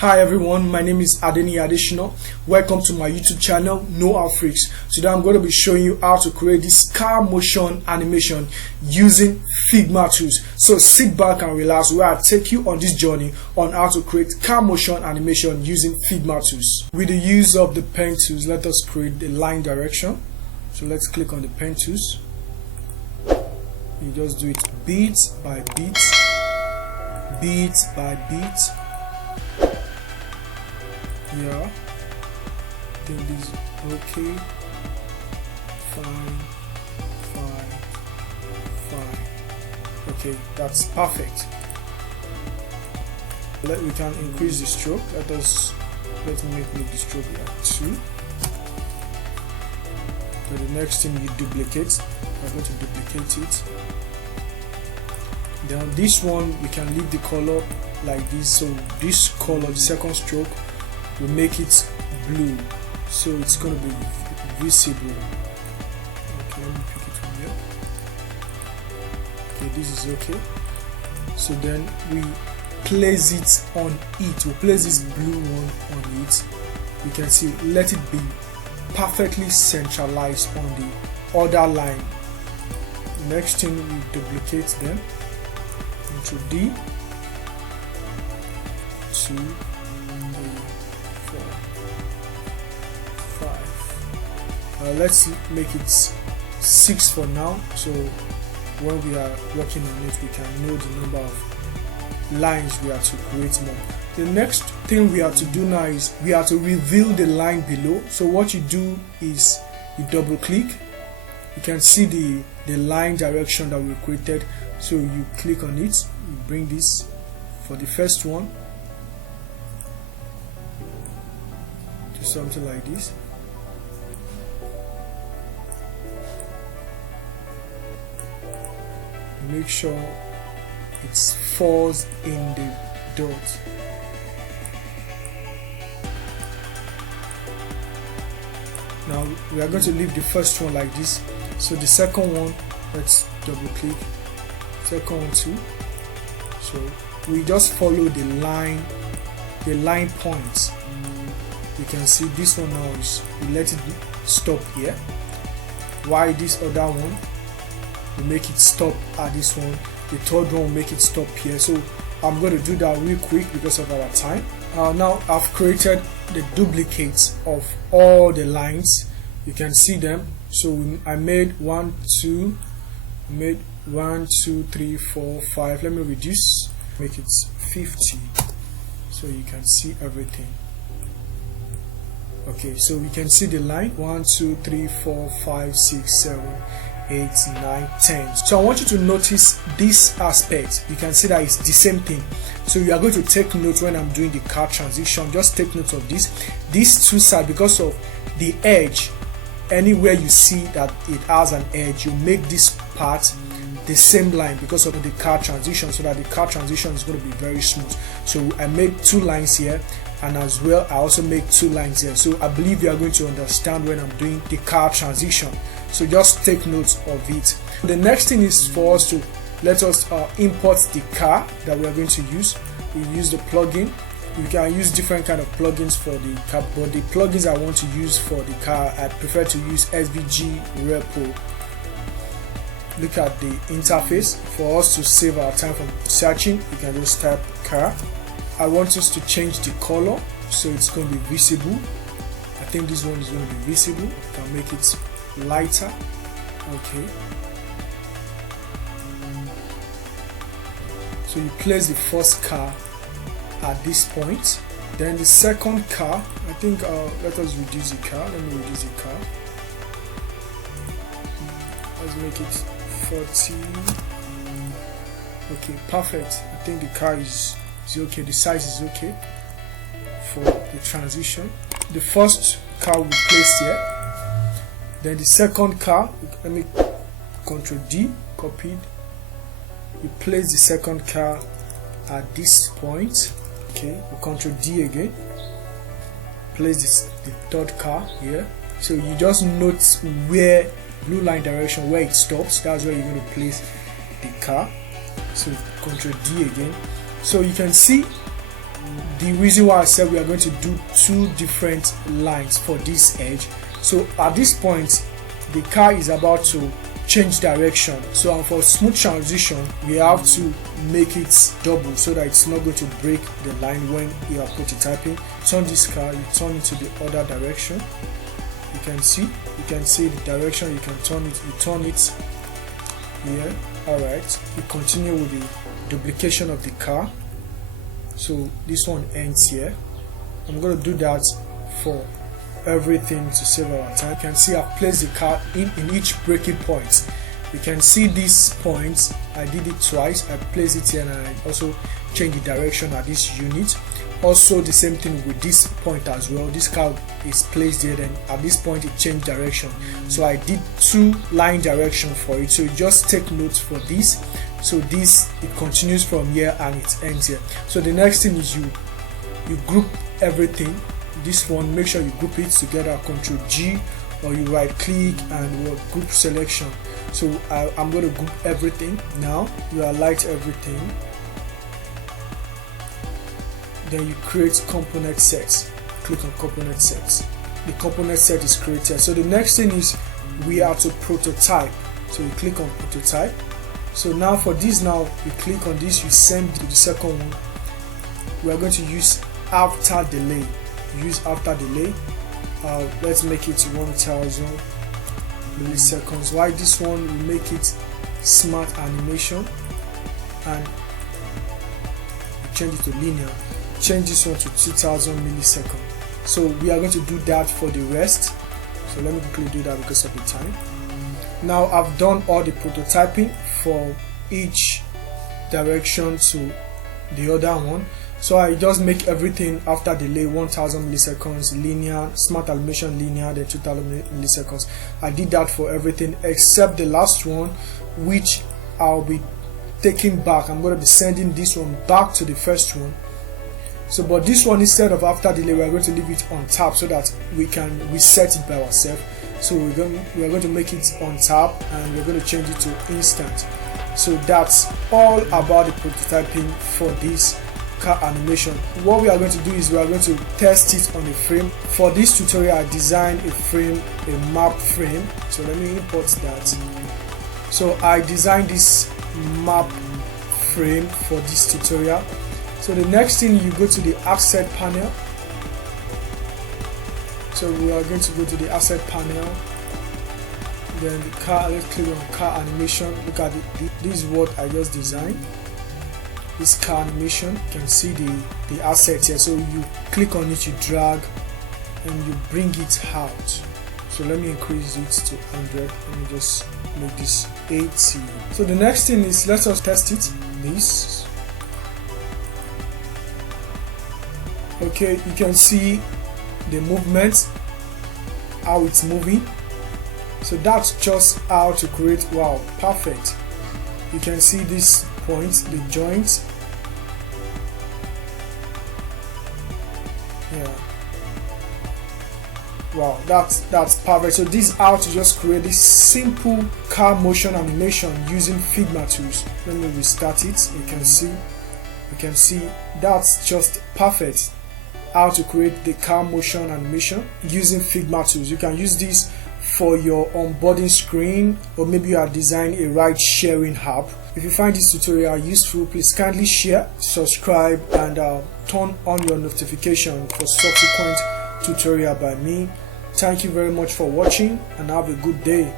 Hi everyone, my name is Adeni Additional. Welcome to my YouTube channel, Know-How Freaks. Today I'm going to be showing you how to create this car motion animation using Figma tools. So sit back and relax where I take you on this journey on how to create car motion animation using Figma tools. With the use of the pen tools, let us create the line direction. So let's click on the pen tools. You just do it beat by beat, beat by beat. Yeah, then this okay, fine. Okay, that's perfect. We can increase the stroke. Let me make the stroke like 2. So the next thing you duplicate. I'm going to duplicate it. Then this one we can leave the color like this. So this color, the second stroke, will make it blue, so it's going to be visible. Okay, let me pick it from here. Okay, this is okay. So then we place it on it. We place this blue one on it. You can see, let it be perfectly centralized on the other line. Next thing, we duplicate them into D, 2, 3, 4, 5. Let's make it 6 for now, so when we are working on it we can know the number of lines we have to create more. The next thing we have to do now is we have to reveal the line below. So what you do is you double click. You can see the line direction that we created, so you click on it, you bring this for the first one, something like this. Make sure it falls in the dot. Now we are going to leave the first one like this. So the second one, let's double click. Second one too. So we just follow the line points. You can see this one now is, we let it stop here, while this other one we make it stop at this one. The third one will make it stop here. So I'm going to do that real quick because of our time. Now I've created the duplicates of all the lines. You can see them. So I made 1, 2, 3, 4, 5. Let me reduce, make it 50, so you can see everything. Okay, so we can see the line 1, 2, 3, 4, 5, 6, 7, 8, 9, 10. So I want you to notice this aspect. You can see that it's the same thing. So you are going to take note when I'm doing the car transition. Just take note of this. These two sides, because of the edge, anywhere you see that it has an edge, you make this part the same line because of the car transition, so that the car transition is going to be very smooth. So I made 2 lines here, and as well I also make 2 lines here. So I believe you are going to understand when I'm doing the car transition, so just take note of it. The next thing is for us to import the car that we are going to use. We use the plugin. You can use different kind of plugins for the car, but the plugins I want to use for the car, I prefer to use SVG repo. Look at the interface. For us to save our time from searching, you can just type car. I want us to change the color, so it's going to be visible. I think this one is going to be visible. You can make it lighter. Okay. So you place the first car at this point. Then the second car, I think let us reduce the car. Let me reduce the car. Let's make it 40. Okay, perfect. I think the car is okay, the size is okay for the transition. The first car will be placed here. Then the second car, let me Ctrl D, copied. You place the second car at this point. Okay, we Ctrl D again. Place the third car here. So you just note where blue line direction, where it stops. That's where you're going to place the car. So Ctrl D again. So you can see the reason why I said we are going to do two different lines for this edge. So at this point the car is about to change direction, so for smooth transition we have to make it double so that it's not going to break the line when you are prototyping. Turn this car, you turn it to the other direction. You can see the direction. You can turn it, you turn it here. Alright, you continue with the duplication of the car, so this one ends here. I'm going to do that for everything to save our time. You can see I've placed the car in each breaking point. You can see this point, I did it twice. I placed it here and I also changed the direction at this unit. Also the same thing with this point as well. This car is placed here, then at this point it changed direction, so I did two line direction for it. So you just take notes for this. So this, it continues from here and it ends here. So the next thing is you group everything. This one, make sure you group it together, Ctrl G, or you right click and group selection. So I'm going to group everything now. You highlight everything, then you create component sets. Click on component sets. The component set is created. So the next thing is we are to prototype. So you click on prototype. So now for this, now you click on this, you send to the second one. We are going to use after delay. Use after delay. Let's make it 1000 milliseconds. Why this one? We make it smart animation and change it to linear. Change this one to 2000 milliseconds. So we are going to do that for the rest. So let me quickly do that because of the time. Now I've done all the prototyping for each direction to the other one. So I just make everything after delay 1000 milliseconds, linear, smart animation linear, then 2000 milliseconds. I did that for everything except the last one, which I'll be taking back. I'm going to be sending this one back to the first one. So but this one, instead of after delay, we are going to leave it on top so that we can reset it by ourselves. So we are going to make it on top and we're going to change it to instant. So that's all about the prototyping for this car animation. What we are going to do is we are going to test it on a frame. For this tutorial I designed a frame, a map frame. So let me import that. So I designed this map frame for this tutorial. So the next thing, you go to the asset panel. So we are going to go to the asset panel, then the car, let's click on car animation. Look at this is what I just designed, this car animation. You can see the asset here. So you click on it, you drag and you bring it out. So let me increase it to 100. Let me just make this 80. So the next thing is, let us test it. This, okay, you can see the movement, how it's moving. So that's just how to create. Wow, perfect. You can see this point, the joint. Yeah, wow, that's perfect. So this is how to just create this simple car motion animation using Figma tools. Let me restart it. You can see that's just perfect. How to create the car motion animation using Figma tools. You can use this for your onboarding screen, or maybe you are designing a ride sharing app. If you find this tutorial useful, please kindly share, subscribe and turn on your notification for subsequent tutorial by me. Thank you very much for watching and have a good day.